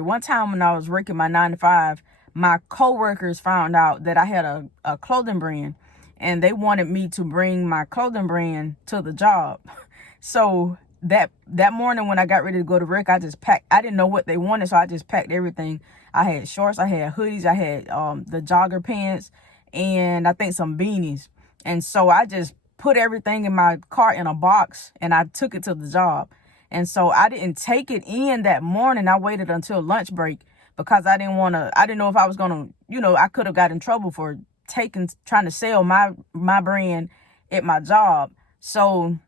One time when I was working my 9 to 5, my coworkers found out that I had a clothing brand, and they wanted me to bring my clothing brand to the job. So that morning when I got ready to go to work, I just packed. I didn't know what they wanted, so I just packed everything. I had shorts, I had hoodies, I had the jogger pants, and I think some beanies. And so I just put everything in my car in a box, and I took it to the job. And so I didn't take it in that morning. I waited until lunch break because I didn't know if I was going to, I could have got in trouble for trying to sell my brand at my job. So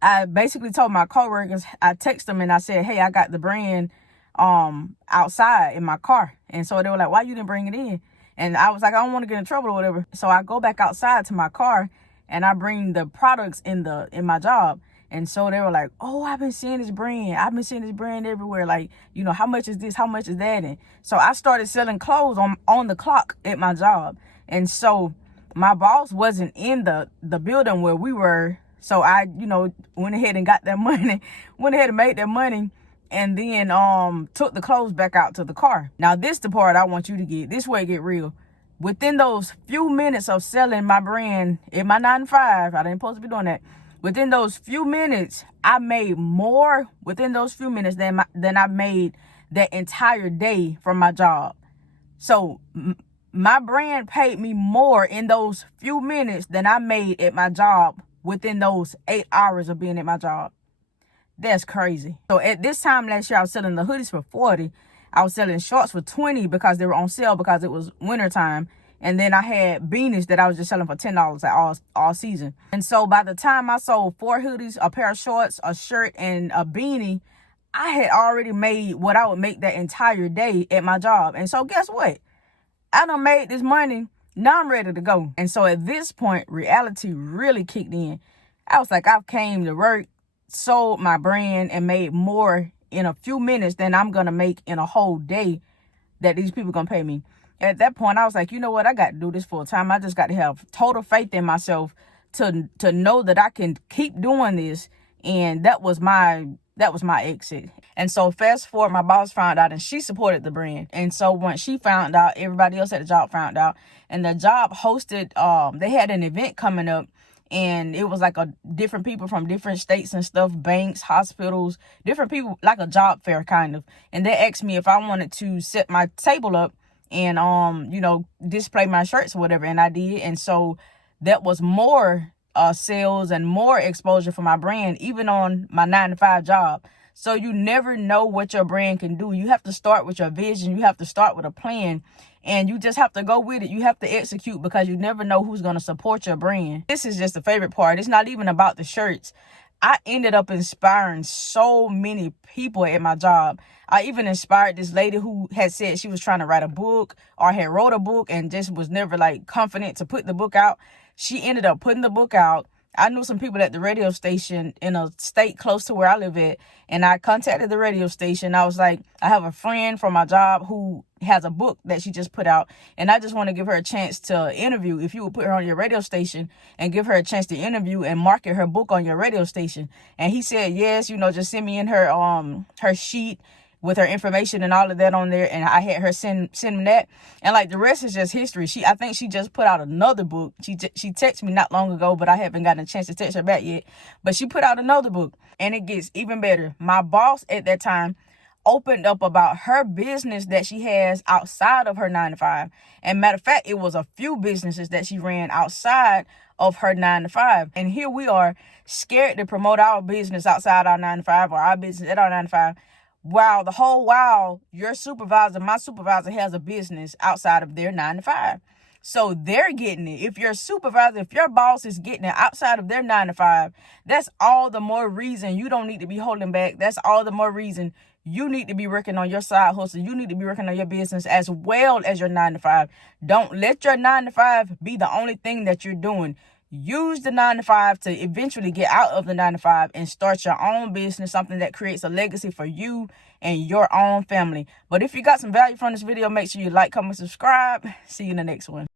I basically told my coworkers, I texted them and I said, hey, I got the brand outside in my car. And so they were like, why you didn't bring it in? And I was like, I don't want to get in trouble or whatever. So I go back outside to my car and I bring the products in my job. And so they were like, oh, I've been seeing this brand. I've been seeing this brand everywhere. Like, how much is this? How much is that? And so I started selling clothes on the clock at my job. And so my boss wasn't in the building where we were. So I, went ahead and got that money, went ahead and made that money, and then took the clothes back out to the car. Now, this the part I want you to get. This way it get real. Within those few minutes of selling my brand at my 9 to 5, I didn't supposed to be doing that. Within those few minutes, I made more within those few minutes than I made that entire day from my job. So my brand paid me more in those few minutes than I made at my job within those 8 hours of being at my job. That's crazy. So at this time last year, I was selling the hoodies for $40. I was selling shorts for $20 because they were on sale because it was winter time. And then I had beanies that I was just selling for $10 at all season. And so by the time I sold 4 hoodies, a pair of shorts, a shirt, and a beanie, I had already made what I would make that entire day at my job. And so guess what? I done made this money. Now I'm ready to go. And so at this point, reality really kicked in. I was like, I came to work, sold my brand, and made more in a few minutes than I'm going to make in a whole day that these people going to pay me. At that point, I was like, you know what? I got to do this full time. I just got to have total faith in myself to know that I can keep doing this. And that was my exit. And so fast forward, my boss found out and she supported the brand. And so once she found out, everybody else at the job found out. And the job hosted, they had an event coming up. And it was like different people from different states and stuff, banks, hospitals, different people, like a job fair kind of. And they asked me if I wanted to set my table up and display my shirts or whatever, and I did. And so that was more sales and more exposure for my brand, even on my 9 to 5 job. So you never know what your brand can do. You have to start with your vision. You have to start with a plan, and you just have to go with it. You have to execute because you never know who's going to support your brand. This is just the favorite part. It's not even about the shirts. I ended up inspiring so many people at my job. I even inspired this lady who had said she was trying to write a book or had wrote a book and just was never confident to put the book out. She ended up putting the book out. I knew some people at the radio station in a state close to where I live at, and I contacted the radio station. I was like, I have a friend from my job who has a book that she just put out, and I just want to give her a chance to interview. If you would put her on your radio station and give her a chance to interview and market her book on your radio station. And he said, yes, just send me in her sheet with her information and all of that on there. And I had her send me that. And the rest is just history. I think she just put out another book. She texted me not long ago, but I haven't gotten a chance to text her back yet. But she put out another book, and it gets even better. My boss at that time opened up about her business that she has outside of her 9 to 5. And matter of fact, it was a few businesses that she ran outside of her 9 to 5. And here we are, scared to promote our business outside our 9 to 5 or our business at our 9 to 5. While your supervisor, my supervisor, has a business outside of their 9 to 5. So they're getting it. If your supervisor, if your boss is getting it outside of their 9 to 5, that's all the more reason you don't need to be holding back. That's all the more reason you need to be working on your side hustle. You need to be working on your business as well as your 9 to 5. Don't let your 9 to 5 be the only thing that you're doing. Use the 9 to 5 to eventually get out of the 9 to 5 and start your own business, something that creates a legacy for you and your own family. But if you got some value from this video, make sure you like, comment, subscribe. See you in the next one.